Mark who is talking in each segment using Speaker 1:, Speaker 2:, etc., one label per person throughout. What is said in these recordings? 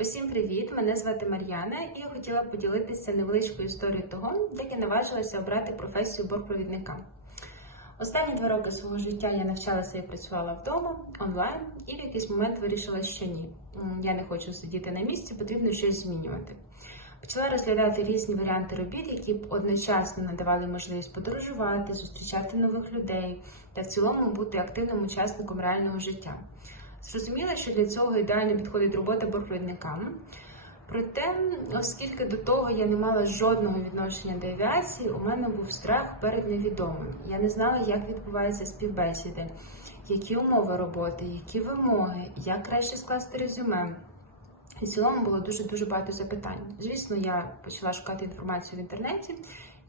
Speaker 1: Усім привіт! Мене звати Мар'яна, і я хотіла поділитися невеличкою історією того, як я наважилася обрати професію бортпровідника. Останні два роки свого життя я навчалася і працювала вдома онлайн, і в якийсь момент вирішила, що ні. Я не хочу сидіти на місці, потрібно щось змінювати. Почала розглядати різні варіанти робіт, які б одночасно надавали можливість подорожувати, зустрічати нових людей та в цілому бути активним учасником реального життя. Зрозуміла, що для цього ідеально підходить робота бортпровідникам. Проте, оскільки до того я не мала жодного відношення до авіації, у мене був страх перед невідомим. Я не знала, як відбуваються співбесіди, які умови роботи, які вимоги, як краще скласти резюме. І в цілому було дуже дуже багато запитань. Звісно, я почала шукати інформацію в інтернеті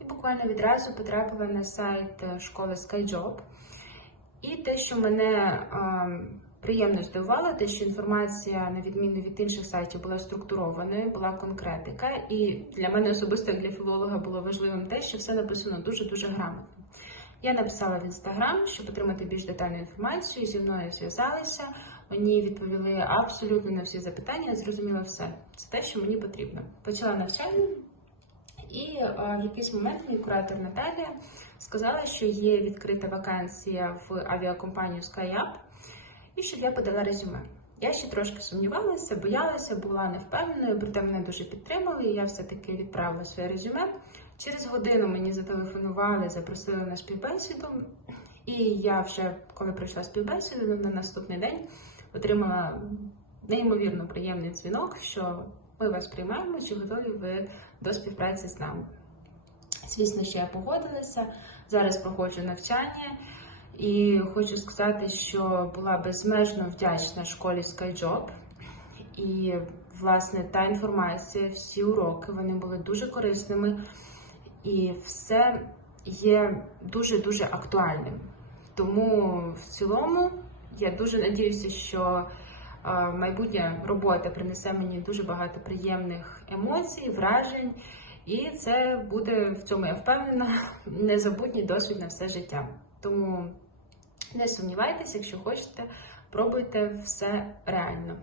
Speaker 1: і буквально відразу потрапила на сайт школи SkyJob. І те, що мене е, приємно здивувало, те, що інформація, на відміну від інших сайтів, була структурованою, була конкретика. І для мене особисто, як для філолога, було важливим те, що все написано дуже дуже грамотно. Я написала в інстаграм, щоб отримати більш детальну інформацію. Зі мною зв'язалися. Мені відповіли абсолютно на всі запитання. Я зрозуміла все. Це те, що мені потрібно. Почала навчання, і е, в якийсь момент мій куратор Наталія сказала, що є відкрита вакансія в авіакомпанію SkyUp, і щоб я подала резюме. Я ще трошки сумнівалася, боялася, була невпевненою, проте мене дуже підтримали, і я все-таки відправила своє резюме. Через годину мені зателефонували, запросили на співбесіду. І я вже, коли пройшла співбесіду, на наступний день отримала неймовірно приємний дзвінок, що ми вас приймаємо, чи готові ви до співпраці з нами. Звісно, що я погодилася. Зараз проходжу навчання, і хочу сказати, що була безмежно вдячна школі SkyJob. І, власне, та інформація, всі уроки вони були дуже корисними, і все є дуже-дуже актуальним. Тому в цілому я дуже надіюся, що е, майбутня робота принесе мені дуже багато приємних емоцій, вражень, і це буде в цьому я впевнена незабутній досвід на все життя. Тому не сумнівайтеся, якщо хочете, пробуйте все реально.